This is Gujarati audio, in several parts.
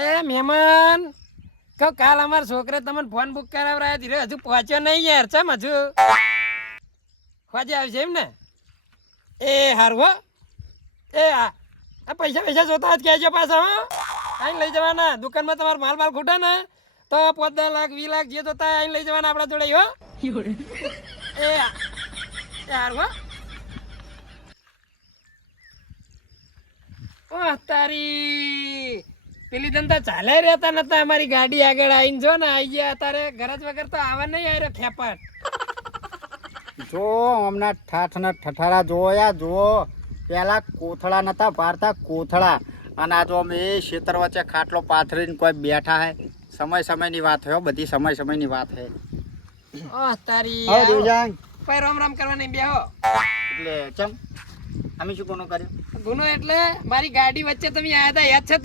લે મહેમાન કહો કાલ અમારા છોકરે તમને ફોન બુક કરાવરાયા ધીરે હજુ પહોંચ્યો નહીં યાર ચમ હજુ ખોજે આવશે એમ ને એ હારું હો એ આ પૈસા જોતા જ કહેજો પાછા હો આઈને લઈ જવાના દુકાનમાં તમારો માલ ખૂટે ને તો 5-10 લાખ 20 લાખ જે જોતા આઈને લઈ જવાના આપણા જોડે હો એ હારું હો ઓહ તારી પેલી ધંધા ચાલે રહેતા નતા અમારી ગાડી આગળ આવીને જો ને આવી ગયા તારે ગરજ વગર તો આવા નહીં આવ્યો ખેપટ જો હમણાં ઠાઠના ઠઠારા જોયા જુઓ પેલા કોથળા નતા પારતા કોથળા અને આ જો અમે એ ખેતર વચ્ચે ખાટલો પાથરીને કોઈ બેઠા હે સમયની વાત હે બધી સમયની વાત હે ઓહ તારી હા દેવજાન ભાઈ રામ કરવા નહીં બેહો એટલે ચમ અમે શું કોનો કર્યું ગુનો એટલે મારી ગાડી વચ્ચે તમે આયા હતા યાદ છે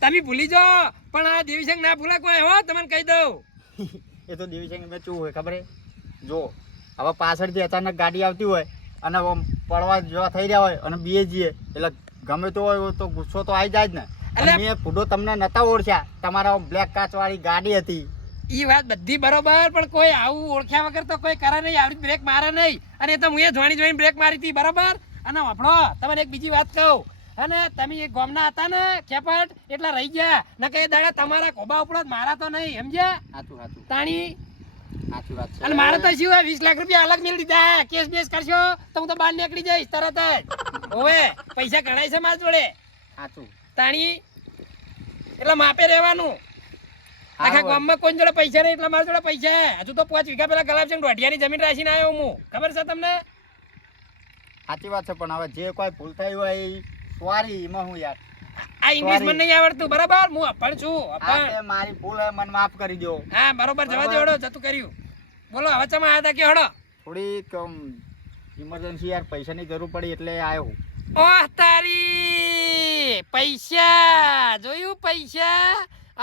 તમે ભૂલી જાઓ પણ આ દેવીસંગ ના ભૂલા કોઈ હો તમને કહી દઉં એ તો દેવીચંગ મેં શું હોય ખબર હે જો હવે પાછળથી અચાનક ગાડી આવતી હોય અને પડવા જેવા થઈ રહ્યા હોય અને બીએ જઈએ એટલે ગમે તો હોય તો ગુસ્સો તો આવી જાય જ ને અને મેં ફૂડો તમને નતા ઓળખ્યા તમારા બ્લેક કાચ વાળી ગાડી હતી ઈ વાત બધી બરોબર પણ કોઈ આવું ઓળખ્યા વગર તો કોઈ કરે નહીં આવી બ્રેક મારે નહીં અને એ તો હું જોઈને બ્રેક મારી હતી બરોબર અને વાપડો તમને એક બીજી વાત કહું અને તમે એક ગામના હતા ને ખેપટ એટલા રહી ગયા ન કે એ દાડા તમારા ખોબા ઉપડો મારા તો નહીં સમજ્યા સાચું તાણી સાચી વાત છે અને મારે તો શું 20 લાખ રૂપિયા અલગ મેળ દીધા કેસ બેસ કરશો તો હું તો બહાર નીકળી જઈશ તરત જ ઓવે પૈસા ગણાય છે મારા જોડે સાચું તાણી એટલે માપે રહેવાનું આખા ગામમાં કોઈ જોડે પૈસા નહીં એટલે મારા જોડે પૈસા હજુ તો 5 વીઘા પેલા ગલાબચંદ દોઢિયાની જમીન રાખીને આવ્યો હું ખબર છે તમને સાચી વાત છે પણ હવે જે કોઈ ભૂલ થઈ હોય એ સોરી એમાં હું યાર આ ઇંગ્લિશ મને નહીં આવડતું બરાબર હું અપણ છું આ મારી ભૂલ હે મને માફ કરી દો હા બરોબર જવા દેવડો જતું કર્યું બોલો હવે ચમાં આયા હતા કે હડો થોડીક ઇમરજન્સી યાર પૈસાની જરૂર પડી એટલે આવ્યો ઓહ તારી પૈસા જોયું પૈસા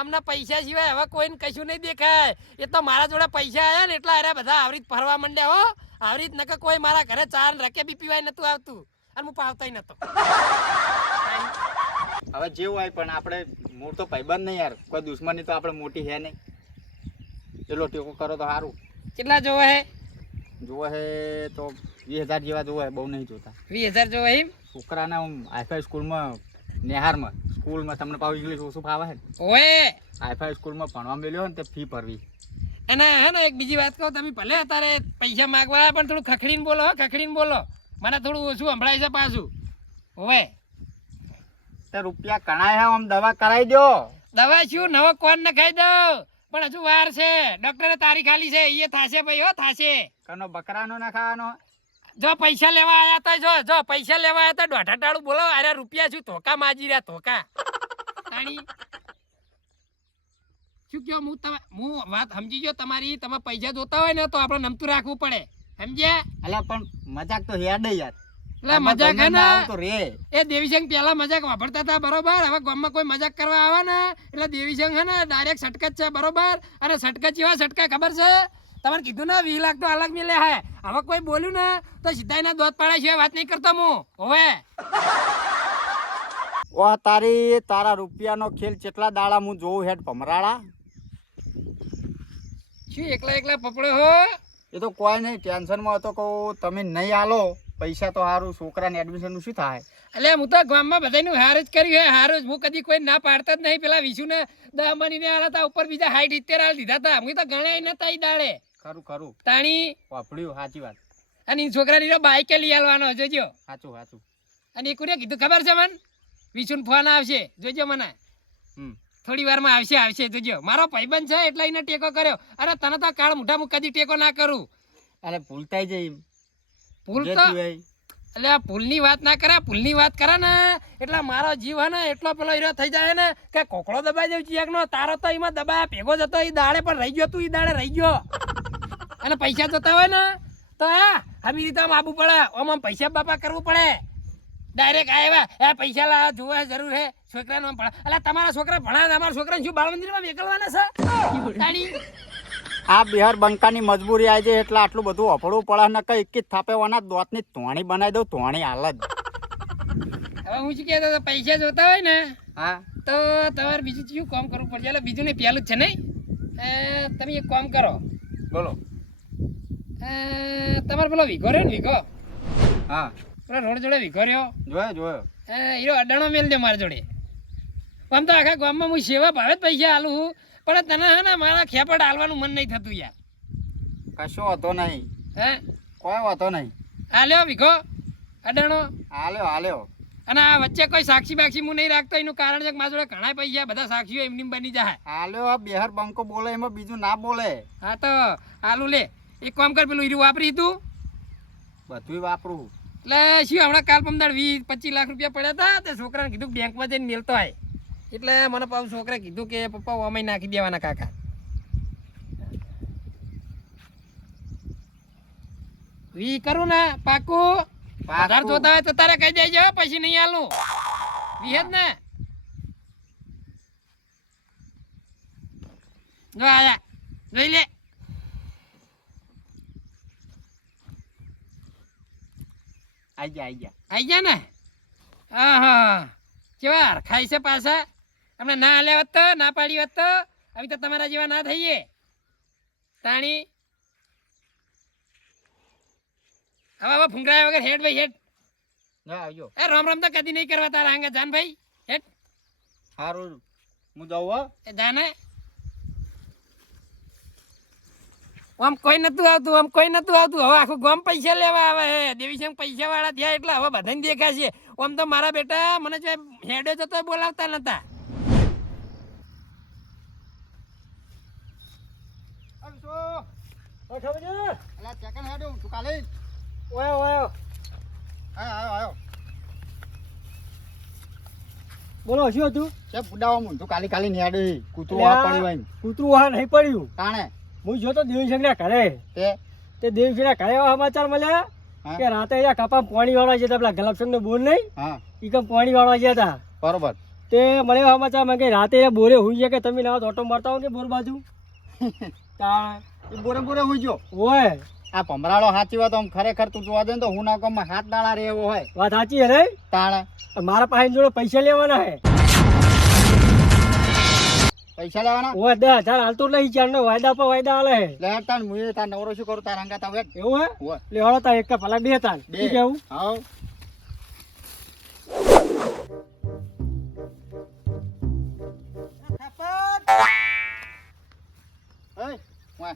અમને પૈસા સિવાય હવે કોઈને કશું નહીં દેખાય એ તો મારા જોડે પૈસા આવ્યા ને એટલા અરે બધા આવરીત ફરવા માંડ્યા હો આવરીત નકે કોઈ મારા ઘરે ચા રકે બી પીવાય નતું આવતું અને હું પાવતાય નતો હવે જેવું હોય પણ આપણે મૂળ તો ભાઈબંધ નહીં યાર કોઈ દુશ્મની તો આપણે મોટી હે નહીં ચલો ટેકો કરો તો સારું કેટલા જોવે હે તો 20,000 જેવા જોવે બહુ નહીં જોતા 20,000 જોવે એમ છોકરાના હાઈફાઈ સ્કૂલમાં સ્કૂલમાં તમને પાછું ઇંગ્લિશ ઓછું ફાવે ને ઓએ હાઈફાઈ સ્કૂલમાં ભણવા મેલ્યો ને તે ફી ભરવી અને હે ને એક બીજી વાત કહું તમે ભલે અત્યારે પૈસા માંગવા પણ થોડું ખખડીને બોલો મને થોડું ઓછું સંભળાય છે પાછું ઓવે તે રૂપિયા કણાય હે આમ દવા કરાવી દો દવા શું નવો કોણ ન ખાઈ દઉં પણ હજુ વાર છે ડોક્ટરે તારીખ આલી છે એ થાશે ભાઈ હો થાશે કનો બકરાનો ના ખાવાનો જો પૈસા લેવા આયા તા જો પૈસા લેવા આયા તા દોઢા ટાળું બોલો અરે રૂપિયા શું ધોકા માજી રહ્યા ધોકા તાણી શું કયો હું વાત સમજી ગયો તમારી તમે પૈસા જોતા હોય ને તો આપણે નમતું રાખવું પડે સમજ્યા અલા પણ મજાક તો હેડ યાર એટલે મજાક હે ને તો રે એ દેવીસંગ પેલા મજાક વાપરતા હતા બરોબર હવે ગામમાં કોઈ મજાક કરવા આવે ને એટલે દેવીસંગ હે ને ડાયરેક્ટ સટકત છે બરોબર અને સટકત જેવા સટકા ખબર છે તમને કીધું ને 20 લાખ તો અલગ મિલે હે હવે કોઈ બોલ્યું ને તો સીધા એના દોત પાડે છે વાત નહીં કરતો હું હવે ઓ તારા રૂપિયાનો ખેલ કેટલા દાડા હું જોઉં હેડ ભમરાળા શું એકલા પપડો હો એ તો કોઈ નહીં ટેન્શનમાં હતો કહું તમે નહીં આલો પૈસા તો સારું છોકરાને એડમિશનનું શું થાય એટલે હું તો ગામમાં બધાનું હાર જ કર્યું હે હાર જ હું કદી કોઈ ના પાડતા જ નહીં પેલા વિશુને 10 મણીને આલા હતા ઉપર બીજા 60 70 આલ દીધા હતા હું તો ગણાય નતા ઈ દાડે ખરું તાણી વાપડ્યું સાચી વાત અને ઈ છોકરાની બાઈક લઈ આલવાનો જોજો સાચું અને એ કુરે કીધું ખબર છે મન વિશુન ફોન આવશે જોજો મને થોડી વારમાં આવશે જોજો મારો ભાઈબંધ છે એટલે એને ટેકો કર્યો અરે તને તો કાળ મુઠા હું કદી ટેકો ના કરું અરે ભૂલતાઈ જઈ ભૂલ તો એટલે આ ભૂલની વાત ના કરે ભૂલની વાત કરે ને એટલે મારો જીવ હે ને એટલો પેલો હીરો થઈ જાય ને કે કોકડો દબાઈ જાય ચિયાકનો તારો તો એમાં દબાયા ભેગો જતો એ દાડે પણ રહી ગયો તું એ દાડે રહી ગયો અને પૈસા જોતા હોય ને તો આવી રીતે આમ આવવું પડે આમ પૈસા બાપા કરવું પડે ડાયરેક્ટ આવ્યા પૈસા લાવવા જોવા જરૂર હે છોકરાનો ભણા એટલે તમારા છોકરા ભણા અમારા છોકરાને શું બાળ મંદિરમાં વેકલવાના છે આ બિહાર બંકાની મજબૂરી આવી જાય એટલે આટલું બધું અફળવું પડે ને કઈ 21 થાપેવાના દોતની ધોણી બનાવી દઉં ધોણી હાલ જ હવે હું શું કહેતો પૈસા જોતા હોય ને હા તો તમારે બીજું કયું કામ કરવું પડશે એટલે બીજું નહીં પહેલું જ છે નહીં તમે એક કામ કરો બોલો. તમારે પેલો વીઘો રહ્યો ને વીઘો હા પેલો રોડ જોડે વીઘો રહ્યો જોયો. હીરો અડાણો મેલ દે મારા જોડે આમ તો આખા ગામમાં હું સેવા ભાવે જ પૈસા હાલું હું પણ તને હે ને મારા ખેપડ હાલવાનું મન નહીં થતું યાર કશો હતો નહીં. હે કોઈ હતો નહીં. હાલ્યો વીઘો અડાણો હાલ્યો. અને આ વચ્ચે કોઈ સાક્ષી બાક્ષી હું નહીં રાખતો એનું કારણ છે કે મારા જોડે ઘણા પૈસા બધા સાક્ષીઓ એમની બની જાય. હાલ્યો. આ બેહર બંકો બોલે એમાં બીજું ના બોલે. હા તો હાલું લે એક કામ કર પેલું હીરું વાપરી તું બધું વાપરું. એટલે શું હમણાં કાલ પમદાડ 20-25 લાખ રૂપિયા પડ્યા હતા તે છોકરાને કીધું કે બેંકમાં જઈને મેલતો હોય એટલે મને પાછું છોકરાએ કીધું કે પપ્પા ઓમાઈ નાખી દેવાના કાકા વી કરું ને પાકું વધારે જોતા હોય તો તારે કહી દેજો પછી નહીં આલું વી જ ને જો આયા જોઈ લે આઈ ગયા ને હા હા કેવા ખાઈ છે પાછા અમને ના હાલ્યા હોત તો ના પાડી હોત તો હવે તો તમારા જેવા ના થઈએ તાણી હવે ફૂંકરાયા વગર હેડ ભાઈ હેડ આવજો. એ રામ રામ તો કદી નહીં કરવા તારા આંગે જાન ભાઈ હેડ સારું હું જાઉં હો. એ જાને આમ કોઈ નતું આવતું હવે આખું ગામ પૈસા લેવા આવે હે દેવીશંક પૈસા વાળા થયા એટલે હવે બધાને દેખાશે આમ તો મારા બેટા મને જો હેડે જતો બોલાવતા નતા બોલો શું હતું કાલી નિહાડી કૂતરું અલ્યા. પડ્યું હોય ને. કૂતરું હા નહીં પડ્યું કાણે હું જોતો દેવીશંકરના ઘરે તે દેવીશંકરના ઘરે એવા સમાચાર મળ્યા હા. કે રાતે અહીંયા કપા પાણી વાળવા જતા પેલા ગલાબસંગ બોર નહીં હા ઈ કમ પાણી વાળવા ગયા હતા બરોબર. તે મને એવા સમાચાર માં કે રાતે એ બોરે હોઈ છે કે તમે ના ઓટો મારતા હો કે બોર બાજુ તાણ એ બોરે હોય જો ઓય આ ભમરાળો સાચી વાત આમ ખરેખર તું જોવા દે ને તો હું ના કમ હાથ દાડા રે એવો હોય વાત સાચી હે ને તાણે મારા પાસે જોડે પૈસા લેવાના હે પૈસા લેવાના ઓય 10,000 હાલતો નહીં ચાર નો વાયદા પર વાયદા હાલે હે લે તાન હું તાર નવરો શું કરું તાર હંગાત આવે એવું હે ઓય લે હળો તાર એક ભલા બે તાર બે ઠીક કેવું હાવ એય વાહ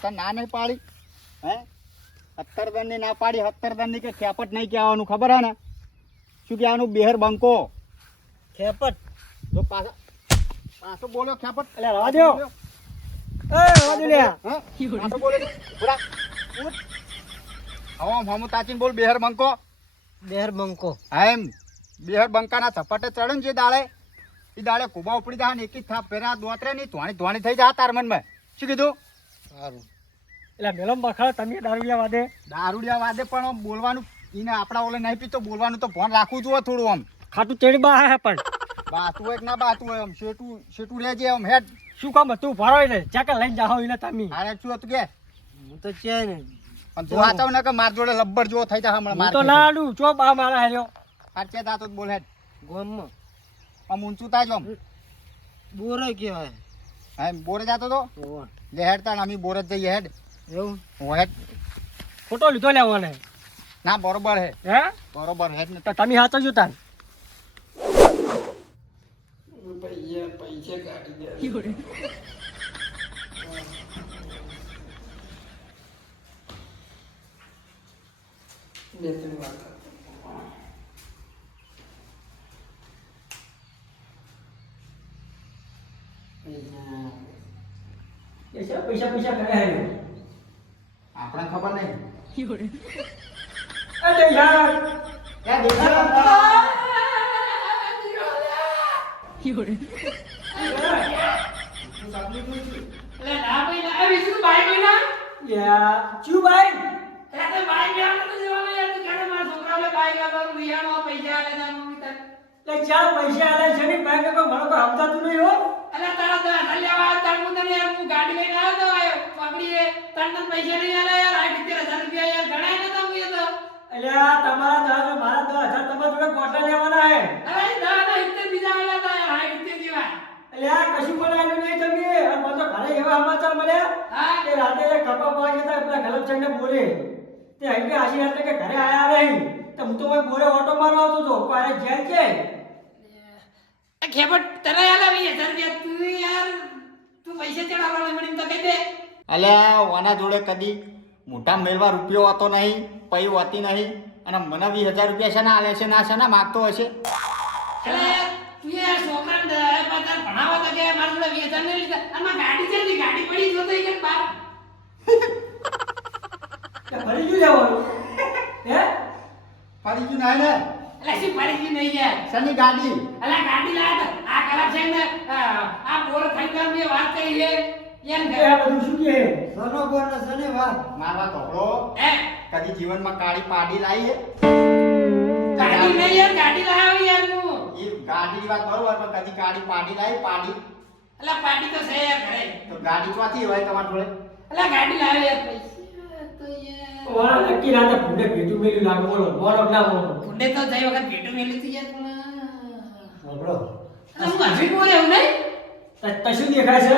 તને ના નહીં પાડી હે 70 દંડની ના પાડી 70 દંડની કે ખેપટ નહીં કહેવાનું ખબર હે ને શું કહેવાનું બેહર બંકો ખેપટ જો પાછો બોલ્યો ખેપટ એટલે રવા દ્યો રવા દે લે હા પાછો બોલ્યો પૂરા ઉઠ હમ તાચીન બોલ બેહર બંકો બેહર બંકો હા એમ બેહર બંકાના થપટે ચડે ને જે દાળે એ દાળે કુબા ઉપડી જા ને એક જ થાપ પેરા દોતરે ની ધોણી થઈ જા તાર મનમાં શું કીધું સારું એટલે મેલમ બખાડો તમે દારૂડિયા વાદે દારૂડિયા વાદે પણ આમ બોલવાનું એને આપણા ઓલે નહીં પીતો બોલવાનું તો ભણ રાખવું જોઈએ થોડું આમ ખાટું ચડી બા હે પણ બાતું હોય કે ના બાતું હોય આમ શેટું રહેજે આમ હેડ શું કામ હતું ભરાય ને ચાકા લઈને જાઓ એને તમે હારે શું હતું કે હું તો છે ને પણ તું વાંચવ ને કે માર જોડે લબ્બર જેવો થઈ જા હમણાં હું તો ના આડું ચો બા મારા હેર્યો સાચે તાતો જ બોલ હેડ ગોમમાં આમ ઊંચું તાજ આમ બોરે કહેવાય હા એમ બોરે જાતો તો લે હેડ તાણ અમે બોરે જ જઈએ હેડ એવું હું હેડ ફોટો લીધો લેવાને ના બરોબર હે હે બરોબર હેડ ને તો તમે હાથ જ તાર પૈસા કાઢી દે પૈસા પૈસા કરે હે આપણે ખબર નહીં અરે યાર ક્યાં દેખાડો યા ચુ ભાઈ લે ચાર પૈસા આલે છે ને બેંક માં મને કોઈ હમજાતું નહીં હો અલ્યા તમારે આલ્યું નહીં તમે અને મને તો ઘરે એવા સમાચાર મળ્યા હા કે રાતે કપા પાવા જતા પેલા ગલતચંદને બોલે તે હંગે આશી રાતે કે ઘરે આયા નહીં તો હું તો ભાઈ બોલે ઓટો મારવા આવતો હતો પારે જેલ છે ખેપટ તને આલે 20000 તું યાર તું પૈસા ચડાવવાનો મને એમ તો કહી દે અલ્યા ઓના જોડે કદી મોટા મેળવા રૂપિયો હતો નહીં પૈ હોતી નહીં અને મને 20000 રૂપિયા છે ના આલે છે ના છે ના માગતો હશે એટલે તું યાર છોકરાને પાછા ભણાવો તો કે મારા જોડે 20000 ને લીધા અને મારી ગાડી છે ને ગાડી પડી જોતો કે બાર કે ફરી ગયું લેવાનું હે ફરી ગયું ના ને એટલે શું પડી ગઈ નહીં યાર શની ગાડી અલા ગાડી લાયા તો આ કલાક છે ને આ બોર ખાઈ મેં વાત કરી છે યાર એ આ બધું શું કે સનો બોલ ને સને વાત મારવા તોડો હે કદી જીવનમાં કાળી પાડી લાવી હે ગાડી નહીં યાર ગાડી લાવ્યો યાર હું એ ગાડીની વાત બરોબર પણ કદી કાળી પાડી લાવી પાડી અલા પાર્ટી તો છે યાર ઘરે તો ગાડી ચોથી હોય તમારા જોડે અલા ગાડી લાવ્યો યાર પૈસા તો યાર ઓલા નક્કી રાતે ભૂંડે ભેટું મેલ્યું લાગે બોલો બોલો ના બોલો પુણે તો જઈ વખત ભેટું મેલી હતી યાર પણ બોલો અલા હું હજી બોલે એવું નહીં તશું દેખાય છે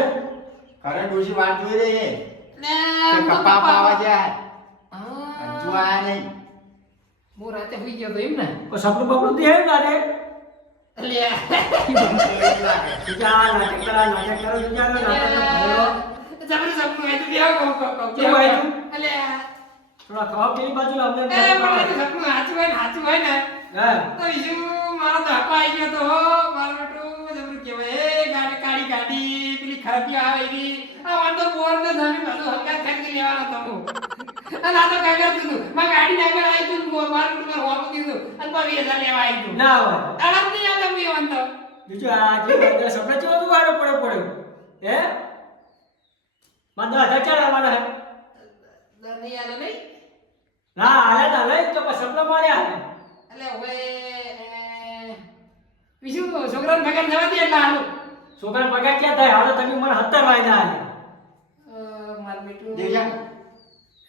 ઘરે ડોશી વાત જોઈ રહી હે લે કે કપા પાવા જાય હા હજુ આયા નહીં હું રાતે હોઈ ગયો તો એમ ને કોઈ સપનું બપનું દેખાય લાગે અલ્યા બીજા નાટક કરો બીજા નાટક બોલો જબરી સપનું હે તો દેવો કેવું આવ્યું? અલ્યા થોડા ખાવા પેલી બાજુ અમને એ પણ સપનું સાચું હોય ને હા તો બીજું મારો તો હકો આવી ગયો તો હો મારો બેટું જબરું કહેવાય એ ગાડી કાળી ગાડી પેલી ખરાબી આવે એની આ વાંધો બોર ને ધમી બધું હલકા ખરીદી લેવાનો તો હું અને આ તો કઈ કરતું તું મારી ગાડી આગળ આવી તું મારું મારું હોપું દીધું અને પછી 20000 લેવા આવી તું ના હોય આરામ નહીં આવે હું વાંધો બીજું આ જે બધા સપના ચેવો તું વાળો પડ્યો હે મને 10,000 ચાલ આવવાના હે નહીં આલે નહીં ના આયા તા લઈ તો પછી સપના માર્યા એટલે હવે બીજું છોકરાને પગાર જવા દે એટલે હાલું છોકરા પગાર ક્યાં થાય હવે તમે મને 70 વાયદા આલે મારું બેટું દેવજા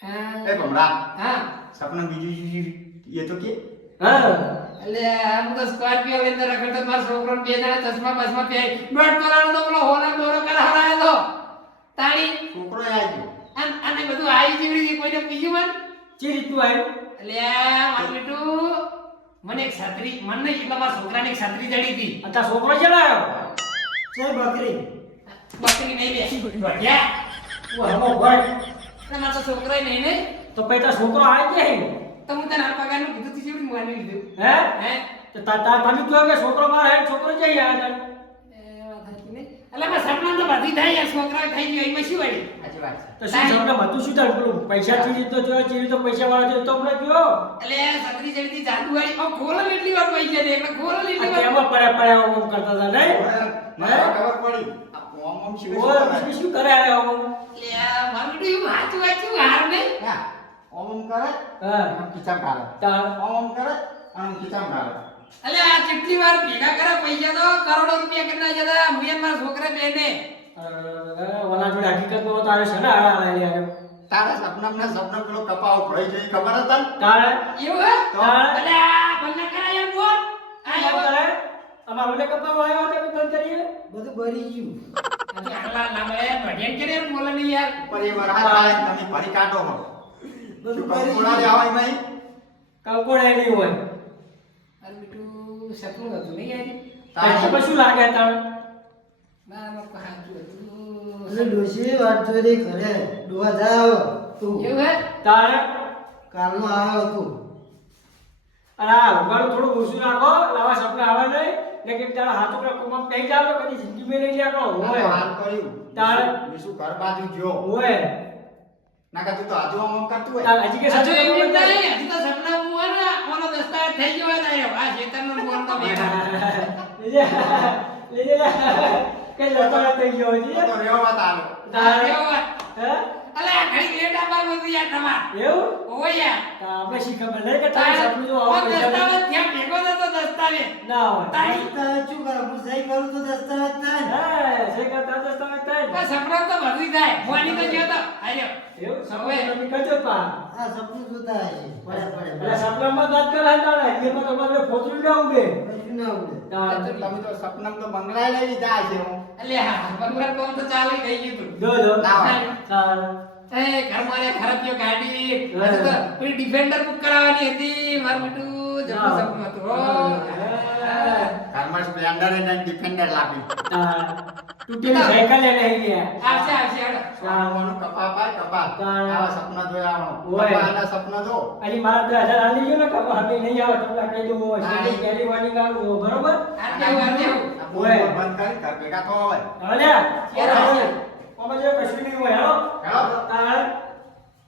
હા એ ભમરા હા સપના બીજું એ તો કે હા એટલે આમ તો સ્કોર્પિયો લઈને રખડતો મારો છોકરો બે જણા ચશ્મા બસમાં પહેરી દોઢ તોલાનો તો પેલો હોના દોરો કરાવડાયો તો તાણી છોકરો આવી ગયો અને બધું આવી જેવી કોઈને બીજું મન ચી રીતનું આવ્યું એટલે મારું બેટું મને એક છત્રી મને નહીં એટલે મારા છોકરાને એક છત્રી જડી હતી અત્યારે છોકરો ચલાયો છે બકરી બકરી નહીં બે ભટ્યા ઓ હમો ભાઈ એટલે મારા છોકરાએ નહીં ને તો પછી તારો છોકરો આવી જાય તો હું તને આ પગારનું કીધું તું જેવું માની લીધું હે હે તો તમે કહો કે છોકરો મારે હે છોકરો જઈ આવ્યા એટલે મેં સપના તો બધી થાય યાર છોકરા થઈ ગયો એમાં શું વાળી સાચી વાત છે તો શું સપના બધું શું થાય પેલું પૈસા ચી રીતનો જોયો ચી રીતનો પૈસા વાળા જોયો તો મને કયો એટલે છત્રી જડતી જાદુ વાળી ખોલો એટલી વાર પૈસા દે એટલે ખોલો એટલી વાર કેમાં પડ્યા ઓમ કરતા હતા નહીં મને ખબર પડી આ ઓમ ઓમ શિવ ઓ બીજું શું કરે આ ઓમ એટલે મારું બેટું એવું વાંચું વાંચું હાર નહીં ના ઓમ ઓમ કરે હા અને ખીચામ કાઢે તાર ઓમ ઓમ કરે અને ખીચામ કાઢે એટલે આ કેટલી વાર ભેગા કરે પૈસા તો કરોડો રૂપિયા કેટલા જતા હું અને મારા છોકરા બેને ઓલા જોડે હકીકતમાં તારે છે ને આડા યાર તારા સપનામાં સપના પેલો કપાવ ભરાઈ જાય ખબર હતા તારે એવું હે તારે એટલે આ બંને કરાય એમ બોલ આ શું એવો કરે અમાર ઓલે કપા વાળા હતા કે બંધ કરીએ બધું ભરી ગયું આજે આટલા લાંબે ભજન કરે એમ બોલે નહીં યાર પર એ વાર હાથ આવે તમે ફરી કાઢો હો બધું શું ભરી કંકોડા ગયું આવે નહીં કંકોડા નહીં હોય મારું બેટું સપનું હતું નહીં યાર તારે પછી શું લાગે તારે મારા પપ્પા હાચું હતું એટલે ડોશી વાત જોઈ રહી ઘરે ડોહા જાવ તું એવું હે તારે કાલનો આવ્યો તું અરે આ ઉગાડું થોડું ઓછું નાખો લાવા સપના આવે નહીં ને કે તારા હાથ ઉપર કોમમ પે જાવ તો કદી જિંદગી મેં નહીં લ્યા કરો હોય હાલ કર્યું તારે વિશુ ઘર બાજુ જો હોય ના કે તું તો આજુ ઓમ ઓમ કરતું હોય તાર હજી કે હજુ સજુ એવું એવું નહીં હજી તો સપના હું હોય ને ઓનો દસ્તાવેજ થઈ ગયો હોય તારે આ શેતરનો બોલ તો બેઠા લેજે લેજે કે લતો થઈ ગયો તો છે તો રેવા વાત આવે તારે એવું હોય. હે અલે આ ઘડી લેટ આવા બધું યાર તમાર એવું ઓય યાર આપણે શી ખબર નહીં કે તારે સપનું જો આવું ઓ પૈસા દસ્તાવેજ ત્યાં ભેગો થતો દસ્તાવેજ ના હોય તારી દસ્તાવેજ શું કરે હું સહી કરું તો દસ્તાવેજ થાય ને હે સે કરતા દસ્તાવેજ થાય ને. બસ સપના તો બધું થાય મોની તો ગયો તો આર્યો એવું સપનું તમે કરજો પા આ સપનું જોતા હશે પડે એટલે પડે સપનામાં દાંત કરાય તારે એમાં તો મને ફોતરું ના ઉગે કશું ના ઉડે તારે તમે તો સપનામાં તો બંગલા લઈ લીધા છે હું અલ્યા બરોબર કોમ તો ચાલુ થઈ ગયું તું જો ના હોય. ચાલ એ ઘરમાં રે ખરાબ ગાડી હજુ તો પેલી ડિફેન્ડર બુક કરાવવાની હતી મારું બેટું જબરું સપનું હતું હો. ઘરમાં સ્પ્લેન્ડર અને ડિફેન્ડર લાવી તૂટેલી સાયકલ એ લઈ ગયા આવશે આવશે હેડો. સોનાનું કપા પાય કપા તાણ. આવા સપના જોયા ઓય. કપાના સપના જો અલી મારા 10,000 આલી ગયો ને કપા હવે નહીં આવે તમને કહી દઉં હું સીડી કેરી વાળી ગાળું બરોબર આ કેવું આ કેવું? ઓય. બંધ કરી ઘર ભેગા થવા હોય અલ્યા ક્યારે આવશે? ઓમાં જે કશું નહીં હોય હેલો હેલો. તાણ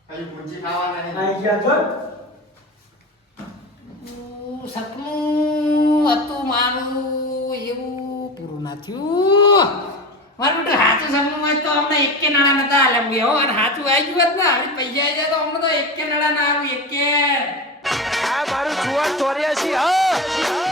કઈ ભૂજી ખાવાના નહીં. આઈ ગયા જો સપનું હતું મારું એવું પૂરું ના થયું મારું બેટું સાચું સપનું હોય તો અમને એકે નાણા નતા આલે હું હો અને સાચું આવી ગયું હોત ને હવે પૈસા આવી જાય તો અમને તો એકે નાણા ના આવ્યું એકે આ મારું જુવાન 84 હા